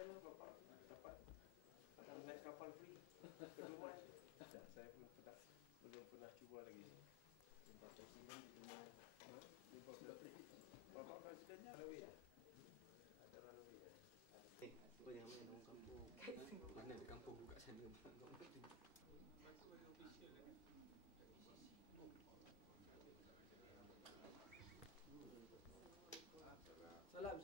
sana Bapak dapat naik kapal free ke Dubai. Saya belum pernah cuba lagi. Bapak Presiden di Dubai. Bapak Presidennya Rawi ya? Ada Rawi ya? Kau jangan main orang kampung. Mana di kampung buka sana. Salam.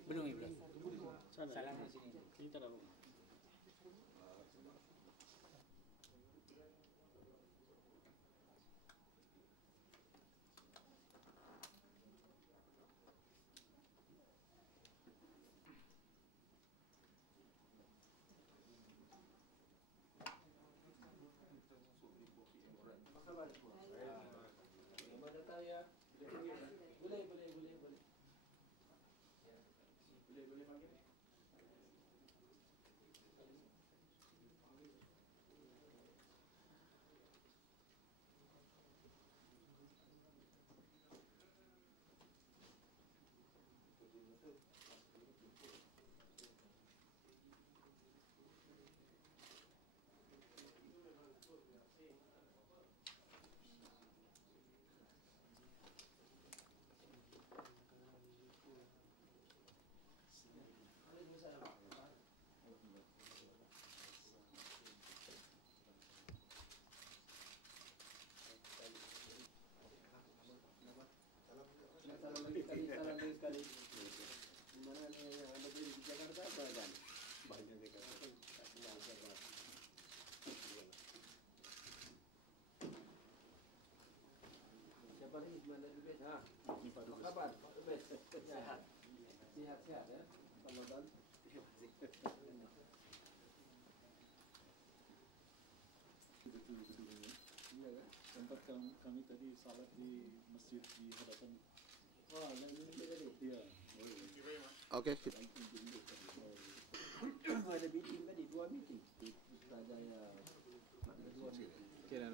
Belum. Salam di sini. Sini tak ada. Selamat datang ya. Boleh. Boleh panggil. Salam sekali. Mana yang Anda beli di Jakarta apa kan? Banyak di Jakarta. Siapa ni? Mana Dubes? Apa kabar? Pak Dubes. Sehat ya. Ramadan. Betul-betul. Iya kan? Tempat kami tadi salat di masjid di hadapan. Wah, yang ini tadi. Iya. Oke. Ada meeting tadi, 2 meeting. Putrajaya ada 2 meeting. Kira.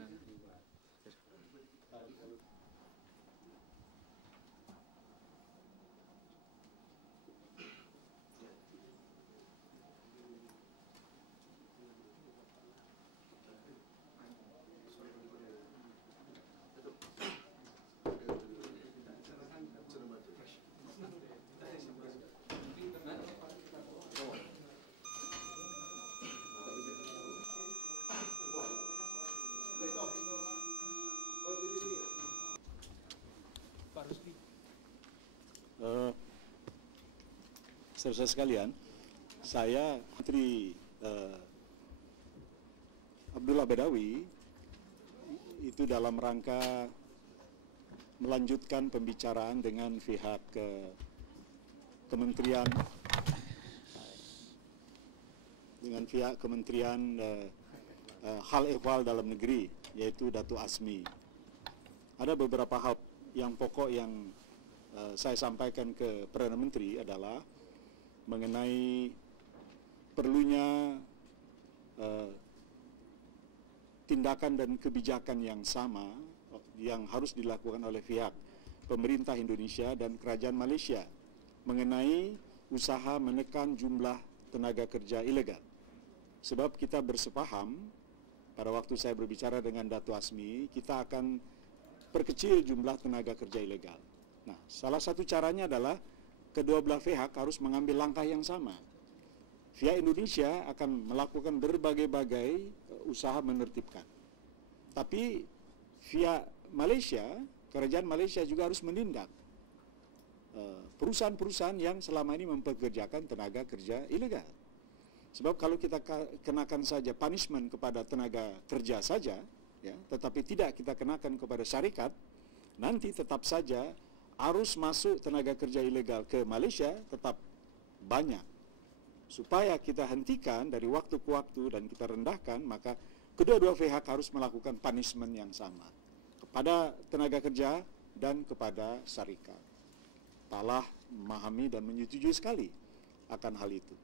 Saudara sekalian, saya Menteri Abdullah Badawi itu dalam rangka melanjutkan pembicaraan dengan pihak Kementerian Hal Ehwal Dalam Negeri, yaitu Datuk Azmi. Ada beberapa hal yang pokok yang saya sampaikan ke Perdana Menteri adalah mengenai perlunya tindakan dan kebijakan yang sama yang harus dilakukan oleh pihak pemerintah Indonesia dan kerajaan Malaysia mengenai usaha menekan jumlah tenaga kerja ilegal. Sebab kita bersepaham pada waktu saya berbicara dengan Datuk Azmi, kita akan perkecil jumlah tenaga kerja ilegal. Nah, salah satu caranya adalah kedua belah pihak harus mengambil langkah yang sama. Pihak Indonesia akan melakukan berbagai-bagai usaha menertibkan. Tapi pihak Malaysia, kerajaan Malaysia juga harus menindak perusahaan-perusahaan yang selama ini mempekerjakan tenaga kerja ilegal. Sebab kalau kita kenakan saja punishment kepada tenaga kerja saja, ya, tetapi tidak kita kenakan kepada syarikat, nanti tetap saja arus masuk tenaga kerja ilegal ke Malaysia tetap banyak. Supaya kita hentikan dari waktu ke waktu dan kita rendahkan, maka kedua-dua pihak harus melakukan punishment yang sama kepada tenaga kerja dan kepada syarikat. Talah memahami dan menyetujui sekali akan hal itu.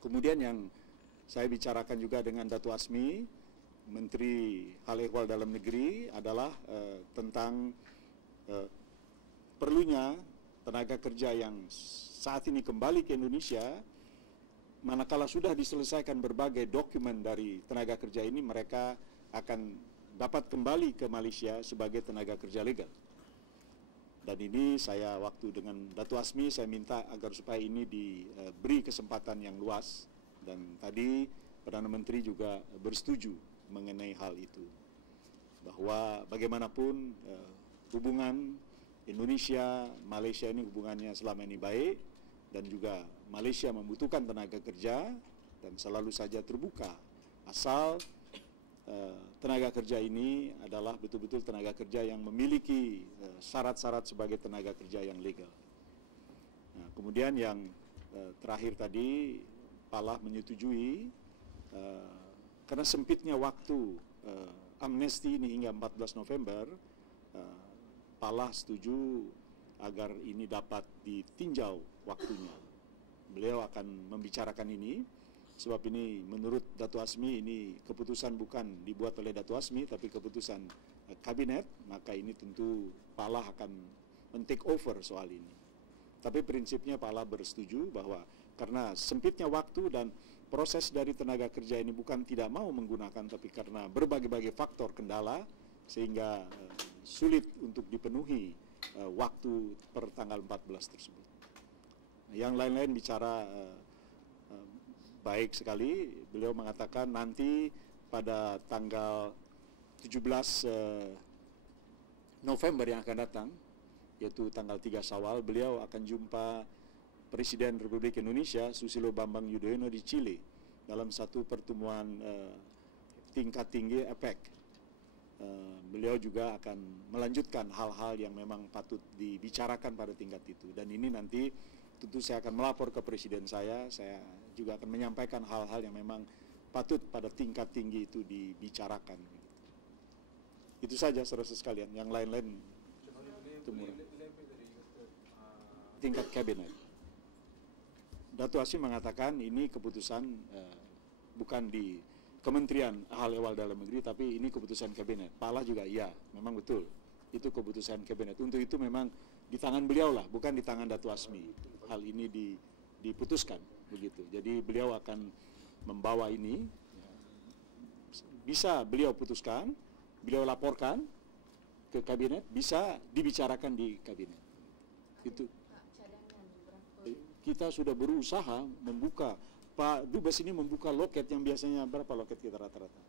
Kemudian yang saya bicarakan juga dengan Datuk Azmi Menteri Hal Ehwal Dalam Negeri adalah tentang perlunya tenaga kerja yang saat ini kembali ke Indonesia, manakala sudah diselesaikan berbagai dokumen dari tenaga kerja ini, mereka akan dapat kembali ke Malaysia sebagai tenaga kerja legal. Dan ini saya waktu dengan Datuk Azmi, saya minta agar supaya ini diberi kesempatan yang luas, dan tadi Perdana Menteri juga bersetuju mengenai hal itu, bahwa bagaimanapun hubungan Indonesia Malaysia ini hubungannya selama ini baik, dan juga Malaysia membutuhkan tenaga kerja dan selalu saja terbuka asal tenaga kerja ini adalah betul-betul tenaga kerja yang memiliki syarat-syarat sebagai tenaga kerja yang legal. Nah, kemudian yang terakhir tadi, Palah menyetujui karena sempitnya waktu amnesti ini hingga 14 November, Palah setuju agar ini dapat ditinjau waktunya. Beliau akan membicarakan ini, sebab ini menurut Datuk Azmi ini keputusan bukan dibuat oleh Datuk Azmi, tapi keputusan kabinet, maka ini tentu Palah akan men-take over soal ini. Tapi prinsipnya Palah bersetuju bahwa karena sempitnya waktu dan proses dari tenaga kerja ini bukan tidak mau menggunakan, tapi karena berbagai-bagai faktor kendala, sehingga sulit untuk dipenuhi waktu per tanggal 14 tersebut. Yang lain-lain bicara baik sekali. Beliau mengatakan nanti pada tanggal 17 November yang akan datang, yaitu tanggal 3 Syawal, beliau akan jumpa Presiden Republik Indonesia Susilo Bambang Yudhoyono di Chile dalam satu pertemuan tingkat tinggi APEC. Beliau juga akan melanjutkan hal-hal yang memang patut dibicarakan pada tingkat itu, dan ini nanti tentu saya akan melapor ke presiden saya juga akan menyampaikan hal-hal yang memang patut pada tingkat tinggi itu dibicarakan. Itu saja saudara sekalian, yang lain-lain itu murah. Tingkat kabinet. Datuk Azmi mengatakan ini keputusan bukan di Kementerian Hal Ehwal Dalam Negeri, tapi ini keputusan kabinet. Palah juga iya, memang betul. Itu keputusan kabinet. Untuk itu memang di tangan beliau lah, bukan di tangan Datuk Azmi. Hal ini diputuskan begitu. Jadi beliau akan membawa ini, bisa beliau putuskan, beliau laporkan ke kabinet, bisa dibicarakan di kabinet. Itu kita sudah berusaha membuka. Pak Dubes ini membuka loket yang biasanya berapa loket kita rata-rata?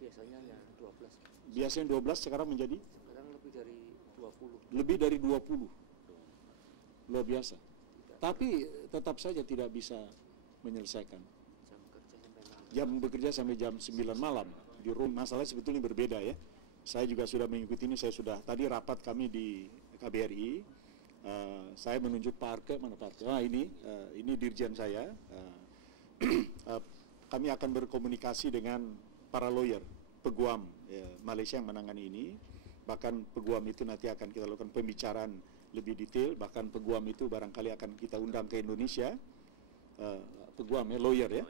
Biasanya ya 12. Biasanya 12, sekarang menjadi? Sekarang lebih dari 20. Lebih dari 20. Luar biasa. Tapi tetap saja tidak bisa menyelesaikan. Jam bekerja sampai jam 9 malam. Di rumah masalahnya sebetulnya berbeda ya. Saya juga sudah mengikuti ini, saya sudah tadi rapat kami di KBRI. Saya menunjuk Pak Arke, mana Pak Arke? Ini dirjen saya. Kami akan berkomunikasi dengan para lawyer peguam Malaysia yang menangani ini. Bahkan peguam itu nanti akan kita lakukan pembicaraan lebih detail. Bahkan peguam itu barangkali akan kita undang ke Indonesia. Peguam ya, lawyer ya,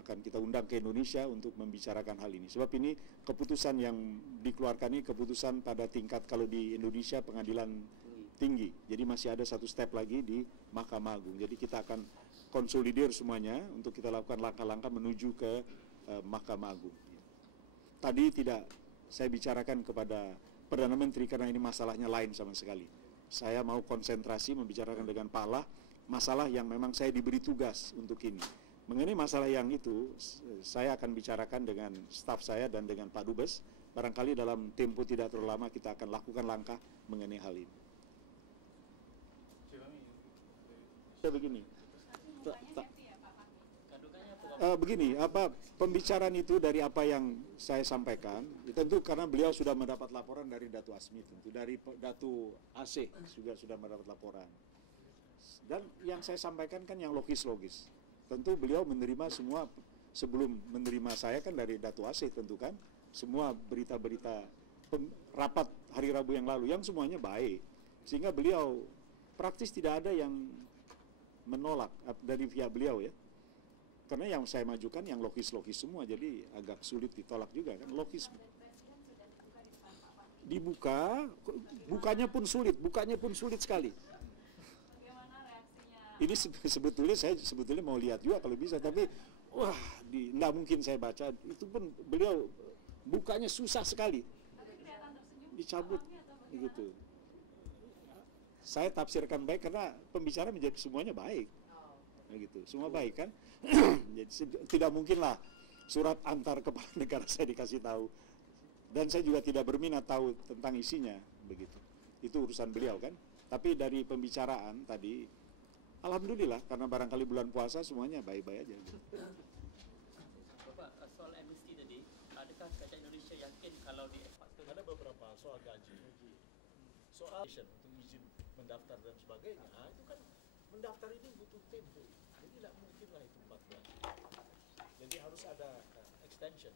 akan kita undang ke Indonesia untuk membicarakan hal ini. Sebab ini keputusan yang dikeluarkan ini keputusan pada tingkat, kalau di Indonesia pengadilan tinggi. Jadi masih ada satu step lagi di Mahkamah Agung. Jadi kita akan konsolidir semuanya untuk kita lakukan langkah-langkah menuju ke Mahkamah Agung. Tadi tidak saya bicarakan kepada Perdana Menteri karena ini masalahnya lain sama sekali. Saya mau konsentrasi membicarakan dengan Palah masalah yang memang saya diberi tugas untuk ini. Mengenai masalah yang itu, saya akan bicarakan dengan staf saya dan dengan Pak Dubes. Barangkali dalam tempo tidak terlalu lama kita akan lakukan langkah mengenai hal ini. Begini, begini, pembicaraan itu dari apa yang saya sampaikan, tentu karena beliau sudah mendapat laporan dari Datuk Azmi, tentu dari Datuk Asih juga sudah mendapat laporan. Dan yang saya sampaikan kan yang logis-logis. Tentu beliau menerima semua, sebelum menerima saya kan dari Datuk Asih tentu kan, semua berita-berita rapat hari Rabu yang lalu, yang semuanya baik. Sehingga beliau praktis tidak ada yang menolak dari pihak beliau ya. Karena yang saya majukan yang logis-logis semua, jadi agak sulit ditolak juga kan, logis. Dibuka, bukanya pun sulit sekali. Ini sebetulnya saya mau lihat juga kalau bisa, tapi wah, nggak mungkin saya baca. Itu pun beliau bukanya susah sekali, dicabut gitu. Saya tafsirkan baik karena pembicara menjadi semuanya baik, gitu. Semua baik kan. Jadi tidak mungkinlah surat antar kepala negara saya dikasih tahu, dan saya juga tidak berminat tahu tentang isinya, begitu. Itu urusan beliau kan. Tapi dari pembicaraan tadi, alhamdulillah, karena barangkali bulan puasa semuanya baik-baik aja. Bapak, soal amnesty tadi, adakah kerajaan Indonesia yakin kalau ada beberapa soal gaji, soal untuk izin mendaftar dan sebagainya, itu kan mendaftar ini butuh tempo, jadi tidak mungkin lah itu 4 bulan. Jadi harus ada extension.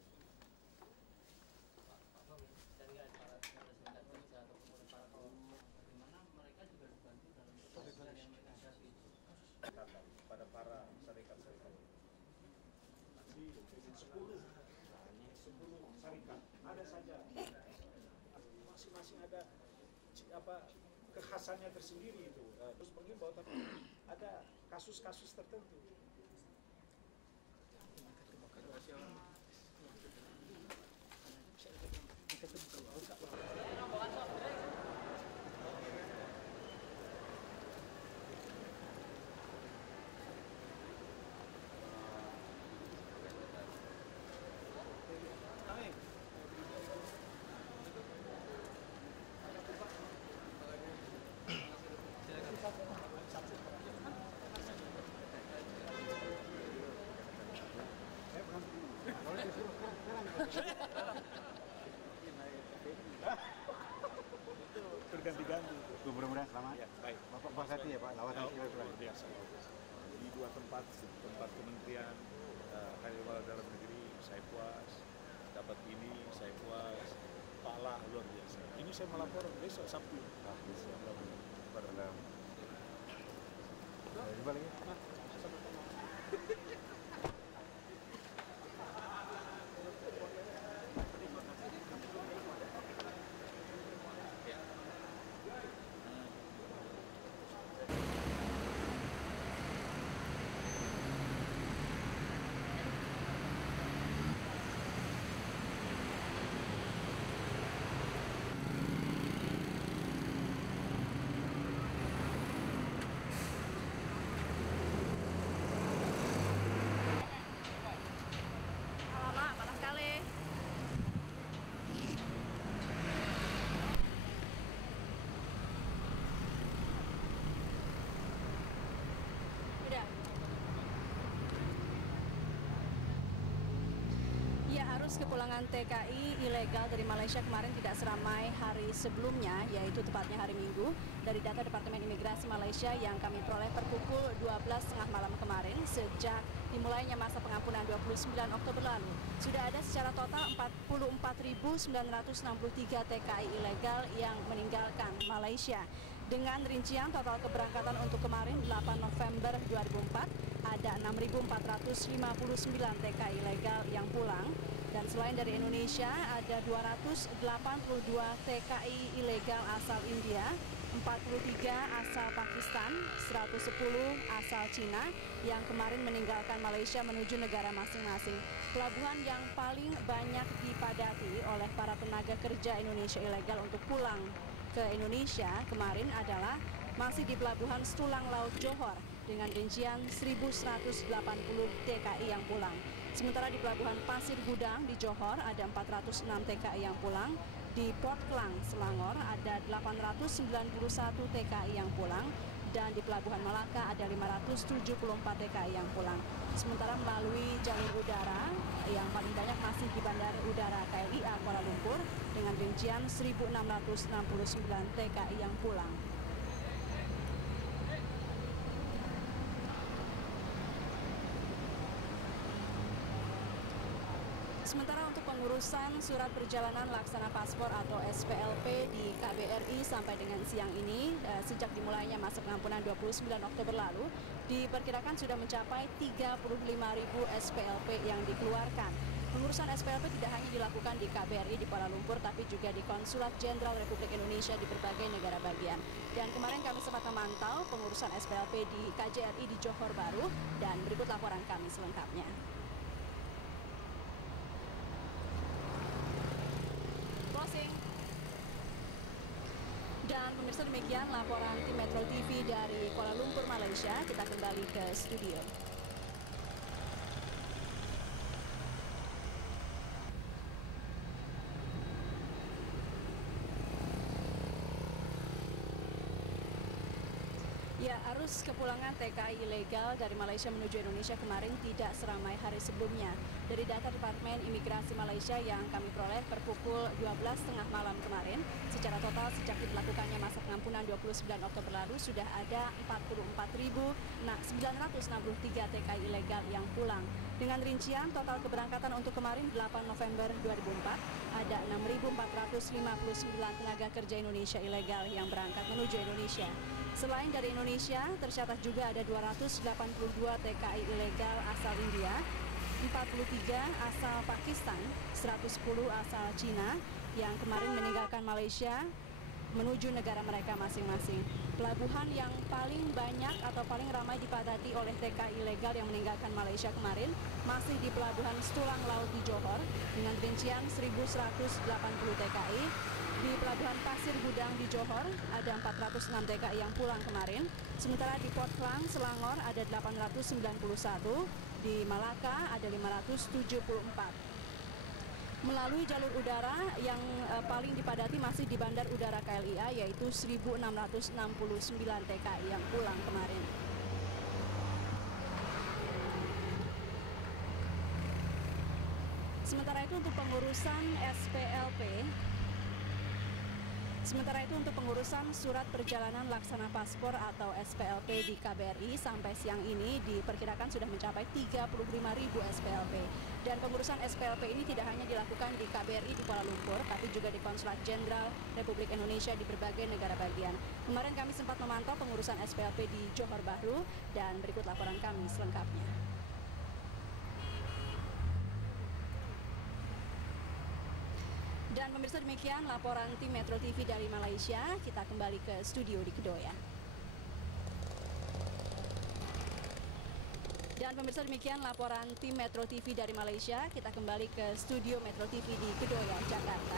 Pada para syarikat-syarikat. 10 syarikat ada saja, masing-masing ada kekhasannya tersendiri itu. Terus mengimbau, tapi ada kasus-kasus tertentu. Berganti-ganti. Mudah-mudahan selamat. Ya, baik. Bapak puas hati ya Pak, lawatan Luar biasa. Di 2 tempat kementerian Kalimantan dalam negeri saya puas, dapat ini saya puas, Paklah luar biasa. Ini saya melapor besok Sabtu. Jumpa lagi. Kepulangan TKI ilegal dari Malaysia kemarin tidak seramai hari sebelumnya, yaitu tepatnya hari Minggu. Dari data Departemen Imigrasi Malaysia yang kami peroleh per pukul 12.30 malam kemarin, sejak dimulainya masa pengampunan 29 Oktober lalu, sudah ada secara total 44.963 TKI ilegal yang meninggalkan Malaysia. Dengan rincian total keberangkatan untuk kemarin 8 November 2004, ada 6.459 TKI ilegal yang pulang. Dan selain dari Indonesia, ada 282 TKI ilegal asal India, 43 asal Pakistan, 110 asal Cina yang kemarin meninggalkan Malaysia menuju negara masing-masing. Pelabuhan yang paling banyak dipadati oleh para tenaga kerja Indonesia ilegal untuk pulang ke Indonesia kemarin adalah masih di Pelabuhan Stulang Laut Johor dengan rincian 1.180 TKI yang pulang. Sementara di Pelabuhan Pasir Gudang di Johor ada 406 TKI yang pulang. Di Port Klang, Selangor ada 891 TKI yang pulang. Dan di Pelabuhan Malaka ada 574 TKI yang pulang. Sementara melalui jalur udara yang paling banyak masih di Bandar Udara KLIA Kuala Lumpur dengan rincian 1.669 TKI yang pulang. Sementara untuk pengurusan surat perjalanan laksana paspor atau SPLP di KBRI sampai dengan siang ini, sejak dimulainya masa pengampunan 29 Oktober lalu, diperkirakan sudah mencapai 35.000 SPLP yang dikeluarkan. Pengurusan SPLP tidak hanya dilakukan di KBRI di Kuala Lumpur, tapi juga di Konsulat Jenderal Republik Indonesia di berbagai negara bagian. Dan kemarin kami sempat memantau pengurusan SPLP di KJRI di Johor Bahru, dan berikut laporan kami selengkapnya. Closing. Dan pemirsa, demikian laporan tim Metro TV dari Kuala Lumpur, Malaysia. Kita kembali ke studio. Ya, arus kepulangan TKI ilegal dari Malaysia menuju Indonesia kemarin tidak seramai hari sebelumnya. Dari data Departemen Imigrasi Malaysia yang kami peroleh per pukul 12.30 malam kemarin, secara total sejak diberlakukannya masa pengampunan 29 Oktober lalu sudah ada 44.963 TKI ilegal yang pulang. Dengan rincian total keberangkatan untuk kemarin 8 November 2004, ada 6.459 tenaga kerja Indonesia ilegal yang berangkat menuju Indonesia. Selain dari Indonesia, tercatat juga ada 282 TKI ilegal asal India, 43 asal Pakistan, 110 asal Cina yang kemarin meninggalkan Malaysia menuju negara mereka masing-masing. Pelabuhan yang paling banyak atau paling ramai dipadati oleh TKI ilegal yang meninggalkan Malaysia kemarin masih di Pelabuhan Setulang Laut di Johor dengan rincian 1.180 TKI. Di Pelabuhan Pasir Gudang di Johor ada 406 TKI yang pulang kemarin. Sementara di Port Klang, Selangor ada 891, di Malaka ada 574. Melalui jalur udara yang paling dipadati masih di Bandar Udara KLIA, yaitu 1.669 TKI yang pulang kemarin. Sementara itu untuk pengurusan surat perjalanan laksana paspor atau SPLP di KBRI sampai siang ini diperkirakan sudah mencapai 35.000 SPLP. Dan pengurusan SPLP ini tidak hanya dilakukan di KBRI di Kuala Lumpur, tapi juga di Konsulat Jenderal Republik Indonesia di berbagai negara bagian. Kemarin kami sempat memantau pengurusan SPLP di Johor Bahru, dan berikut laporan kami selengkapnya. Dan pemirsa, demikian laporan tim Metro TV dari Malaysia. Kita kembali ke studio di Kedoya. Dan pemirsa, demikian laporan tim Metro TV dari Malaysia. Kita kembali ke studio Metro TV di Kedoya, Jakarta.